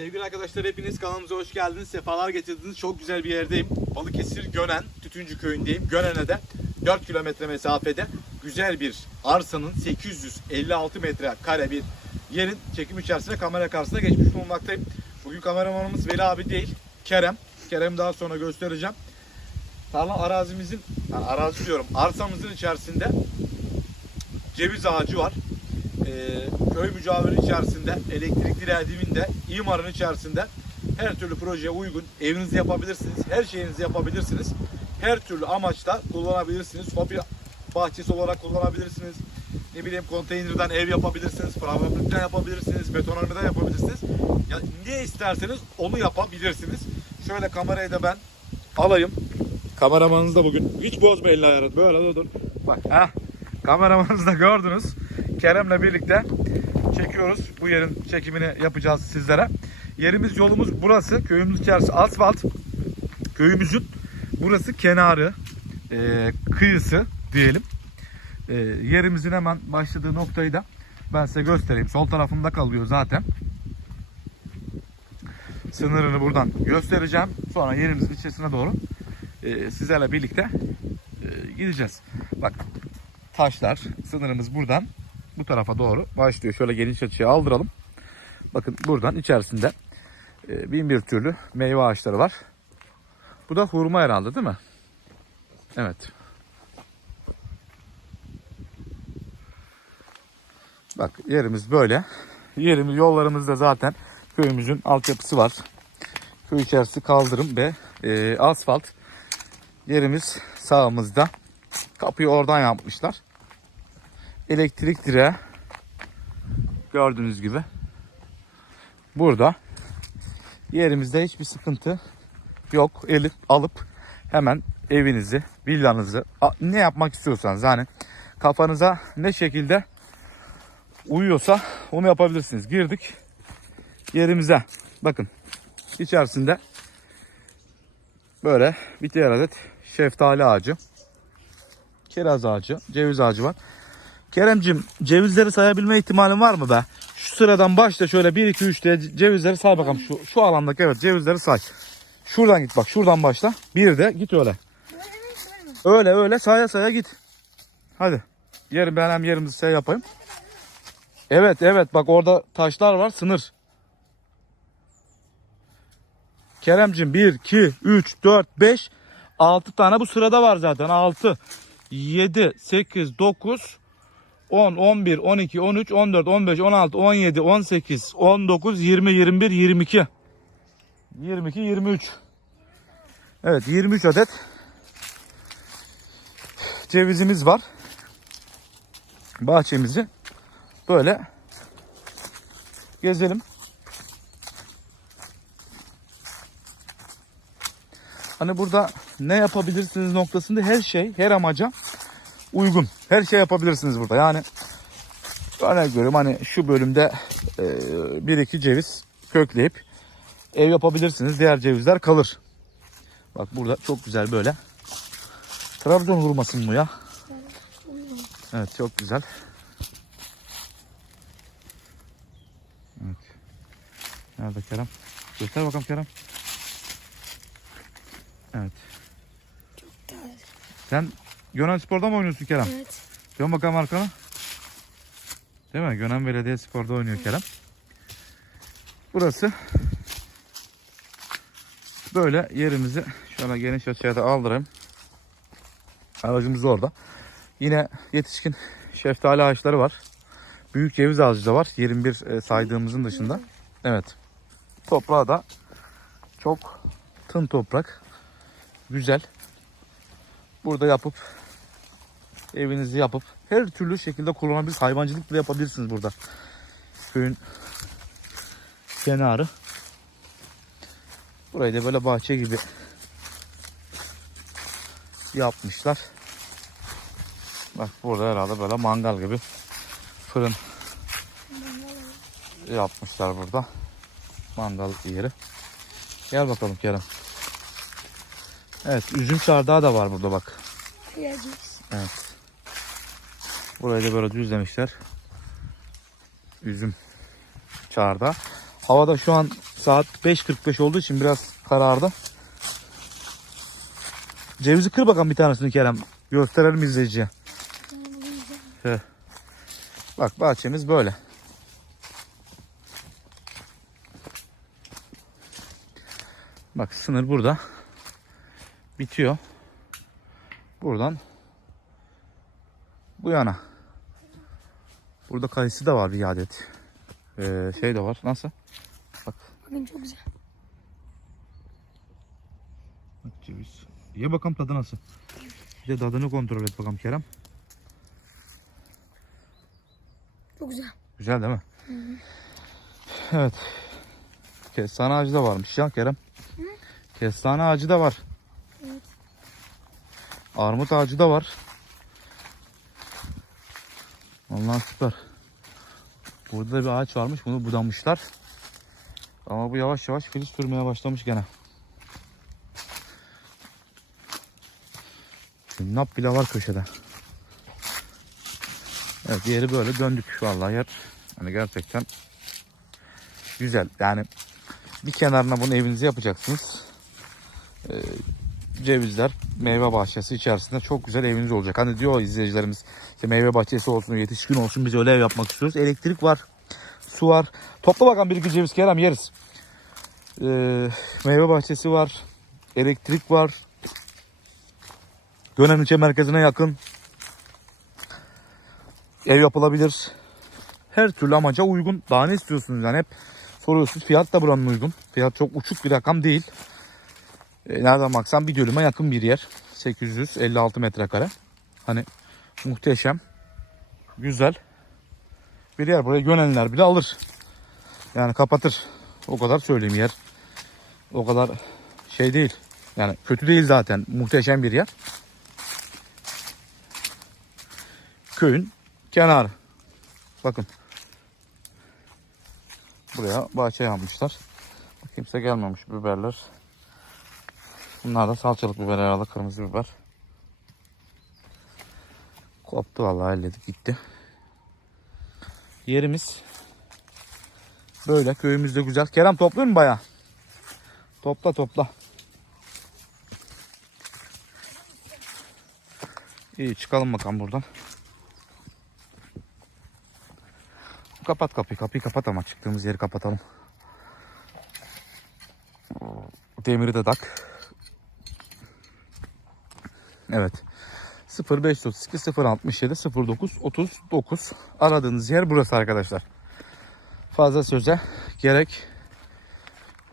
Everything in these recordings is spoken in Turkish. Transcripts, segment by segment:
Sevgili arkadaşlar hepiniz kanalımıza hoş geldiniz. Sefalar getirdiniz. Çok güzel bir yerdeyim. Balıkesir Gönen, Tütüncü köyündeyim. Gönen'e de 4 kilometre mesafede güzel bir arsanın 856 metre kare bir yerin çekim içerisinde kamera karşısına geçmiş bulunmaktayım. Bugün kameramanımız Veli abi değil, Kerem. Kerem daha sonra göstereceğim. Tarla arazimizin, yani arazi diyorum, arsamızın içerisinde ceviz ağacı var. Ee, köy mücaviri içerisinde, elektrik direğiminde, imarın içerisinde her türlü projeye uygun evinizi yapabilirsiniz. Her şeyinizi yapabilirsiniz. Her türlü amaçta kullanabilirsiniz. Hobi bahçesi olarak kullanabilirsiniz. Ne bileyim konteynerden ev yapabilirsiniz. Fabrikten yapabilirsiniz. Betonarmeden yapabilirsiniz. Ya ne isterseniz onu yapabilirsiniz. Şöyle kamerayı da ben alayım. Kameramanınız da bugün hiç bozma elini ayarı. Böyle dur. Bak ha. Kameramanınızı da gördünüz. Kerem'le birlikte çekiyoruz. Bu yerin çekimini yapacağız sizlere. Yerimiz yolumuz burası. Köyümüz içerisi asfalt. Köyümüzün burası kenarı, e, kıyısı diyelim. E, yerimizin hemen başladığı noktayı da ben size göstereyim. Sol tarafımda kalıyor zaten. Sınırını buradan göstereceğim. Sonra yerimizin içerisine doğru e, sizlerle birlikte e, gideceğiz. Bak taşlar sınırımız buradan bu tarafa doğru başlıyor. Şöyle geniş açıya aldıralım. Bakın buradan içerisinde e, bin bir türlü meyve ağaçları var. Bu da hurma herhalde değil mi? Evet. Bak yerimiz böyle. Yerimiz yollarımızda zaten köyümüzün altyapısı var. Köy içerisi kaldırım ve e, asfalt. Yerimiz sağımızda. Kapıyı oradan yapmışlar. Elektrik direği gördüğünüz gibi burada yerimizde hiçbir sıkıntı yok. Elip alıp hemen evinizi, villanızı ne yapmak istiyorsanız yani kafanıza ne şekilde uyuyorsa onu yapabilirsiniz. Girdik yerimize. Bakın içerisinde böyle bir diğer adet şeftali ağacı, kiraz ağacı, ceviz ağacı var. Keremcim cevizleri sayabilme ihtimalin var mı be? Şu sıradan başla şöyle 1 2 3 diye cevizleri say bakalım şu şu alandaki evet cevizleri say. Şuradan git bak şuradan başla. Bir de git öyle. Öyle öyle saya saya git. Hadi. Yerim ben hem yerimizi şey yapayım. Evet evet bak orada taşlar var sınır. Keremcim 1 2 3 4 5 6 tane bu sırada var zaten 6 7 8 9 10, 11, 12, 13, 14, 15, 16, 17, 18, 19, 20, 21, 22. 22, 23. Evet 23 adet cevizimiz var. Bahçemizi böyle gezelim. Hani burada ne yapabilirsiniz noktasında her şey, her amaca uygun. Her şey yapabilirsiniz burada. Yani örnek veriyorum hani şu bölümde e, bir iki ceviz kökleyip ev yapabilirsiniz. Diğer cevizler kalır. Bak burada çok güzel böyle. Trabzon hurması mı bu ya? Evet çok güzel. Evet. Nerede Kerem? Göster bakalım Kerem. Evet. Sen Gönen Spor'da mı oynuyorsun Kerem? Evet. Dön bakalım arkana. Değil mi? Gönen Belediye Spor'da oynuyor Kerem. Burası böyle yerimizi şöyle geniş açıya da aldırayım. Aracımız orada. Yine yetişkin şeftali ağaçları var. Büyük ceviz ağacı da var. 21 e, saydığımızın dışında. Evet. Toprağı da çok tın toprak. Güzel. Burada yapıp evinizi yapıp her türlü şekilde kullanabilirsiniz. Hayvancılık bile yapabilirsiniz burada. Köyün kenarı. Burayı da böyle bahçe gibi yapmışlar. Bak burada herhalde böyle mangal gibi fırın yapmışlar burada. Mangal yeri. Gel bakalım Kerem. Evet üzüm çardağı da var burada bak. Evet. Burayı da böyle düzlemişler. Üzüm çarda. Havada şu an Saat 5.45 olduğu için biraz karardı. Cevizi kır bakalım bir tanesini Kerem. Gösterelim izleyiciye. Bak bahçemiz böyle. Bak sınır burada. Bitiyor. Buradan bu yana. Burada kayısı da var bir adet. Ee, şey de var. Nasıl? Bakın çok güzel. Bak ceviz. Ye bakalım tadı nasıl. Bir de tadını kontrol et bakalım Kerem. Çok güzel. Güzel değil mi? Evet. Kestane ağacı da varmış ya Kerem. Kestane ağacı da var. Evet. Armut ağacı da var. Vallahi süper. Burada da bir ağaç varmış. Bunu budamışlar. Ama bu yavaş yavaş filiz sürmeye başlamış gene. Nap bile var köşede. Evet yeri böyle döndük vallahi yer. Hani gerçekten güzel. Yani bir kenarına bunu evinize yapacaksınız. Ee, cevizler meyve bahçesi içerisinde çok güzel eviniz olacak. Hani diyor izleyicilerimiz işte meyve bahçesi olsun yetişkin olsun biz öyle ev yapmak istiyoruz. Elektrik var, su var. Topla bakalım bir iki ceviz Kerem yeriz. Ee, meyve bahçesi var, elektrik var. Gönen ilçe merkezine yakın. Ev yapılabilir. Her türlü amaca uygun. Daha ne istiyorsunuz yani hep soruyorsunuz. Fiyat da buranın uygun. Fiyat çok uçuk bir rakam değil. E, nereden baksan bir dönüme yakın bir yer. 856 metrekare. Hani muhteşem. Güzel. Bir yer. Buraya gönenler bile alır. Yani kapatır. O kadar söyleyeyim yer. O kadar şey değil. Yani kötü değil zaten. Muhteşem bir yer. Köyün kenarı. Bakın. Buraya bahçe yapmışlar. Kimse gelmemiş biberler. Bunlar da salçalık biber herhalde kırmızı biber. Koptu vallahi elledik gitti. Yerimiz böyle köyümüzde güzel. Kerem topluyor mu baya? Topla topla. İyi çıkalım bakalım buradan. Kapat kapıyı kapıyı kapat ama çıktığımız yeri kapatalım. Demiri de tak. Evet. 0532 067 09 39 aradığınız yer burası arkadaşlar. Fazla söze gerek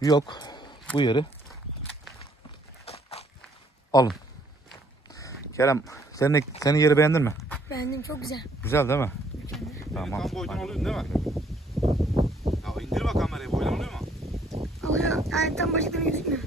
yok. Bu yeri alın. Kerem senin, senin yeri beğendin mi? Beğendim çok güzel. Güzel değil mi? Tamam. Tam boydan alıyorsun değil mi? Ya indir bak kamerayı boydan alıyor mu? Alıyor. Yani tam başlıktan gözükmüyor.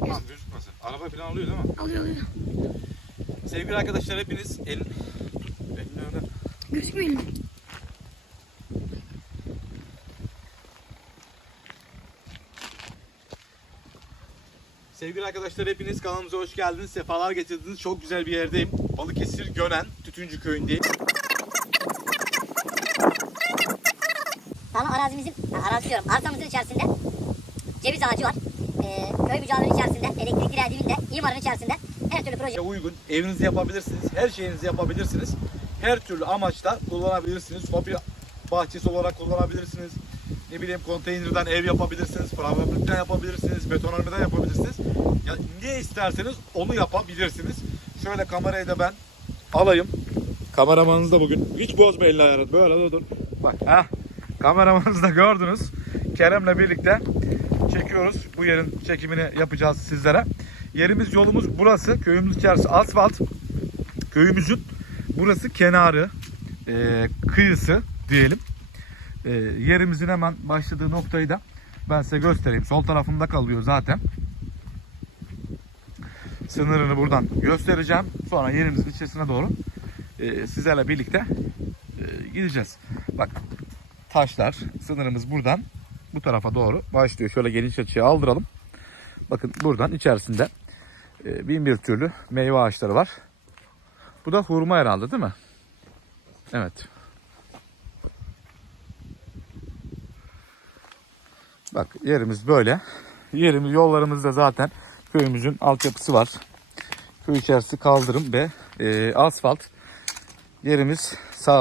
Tamam gözükmesin. Araba falan alıyor değil mi? Alıyor alıyor. Sevgili arkadaşlar hepiniz elin... Elini öyle. Gözükmüyor mu? Sevgili arkadaşlar hepiniz kanalımıza hoş geldiniz. Sefalar getirdiniz. Çok güzel bir yerdeyim. Balıkesir Gönen Tütüncü Köyü'ndeyim. Tarla arazimizin, ha, arazi diyorum, arsamızın içerisinde ceviz ağacı var. Köy bucağının içerisinde, elektrik direği dibinde, imarın içerisinde her türlü proje. uygun evinizi yapabilirsiniz. Her şeyinizi yapabilirsiniz. Her türlü amaçta kullanabilirsiniz. Hobi bahçesi olarak kullanabilirsiniz. Ne bileyim konteynerden ev yapabilirsiniz. Fabrikten yapabilirsiniz. Betonarmeden yapabilirsiniz. Ya ne isterseniz onu yapabilirsiniz. Şöyle kamerayı da ben alayım. Kameramanınız da bugün hiç bozma elini ayarı. Böyle dur. Bak ha. Kameramanınızı da gördünüz. Kerem'le birlikte çekiyoruz. Bu yerin çekimini yapacağız sizlere. Yerimiz yolumuz burası. Köyümüz içerisi asfalt. Köyümüzün burası kenarı, e, kıyısı diyelim. E, yerimizin hemen başladığı noktayı da ben size göstereyim. Sol tarafımda kalıyor zaten. Sınırını buradan göstereceğim. Sonra yerimizin içerisine doğru e, sizlerle birlikte e, gideceğiz. Bak taşlar sınırımız buradan bu tarafa doğru başlıyor. Şöyle geniş açıya aldıralım. Bakın buradan içerisinde e, bin bir türlü meyve ağaçları var. Bu da hurma herhalde değil mi? Evet. Bak yerimiz böyle. Yerimiz yollarımızda zaten köyümüzün altyapısı var. Köy içerisi kaldırım ve e, asfalt. Yerimiz sağ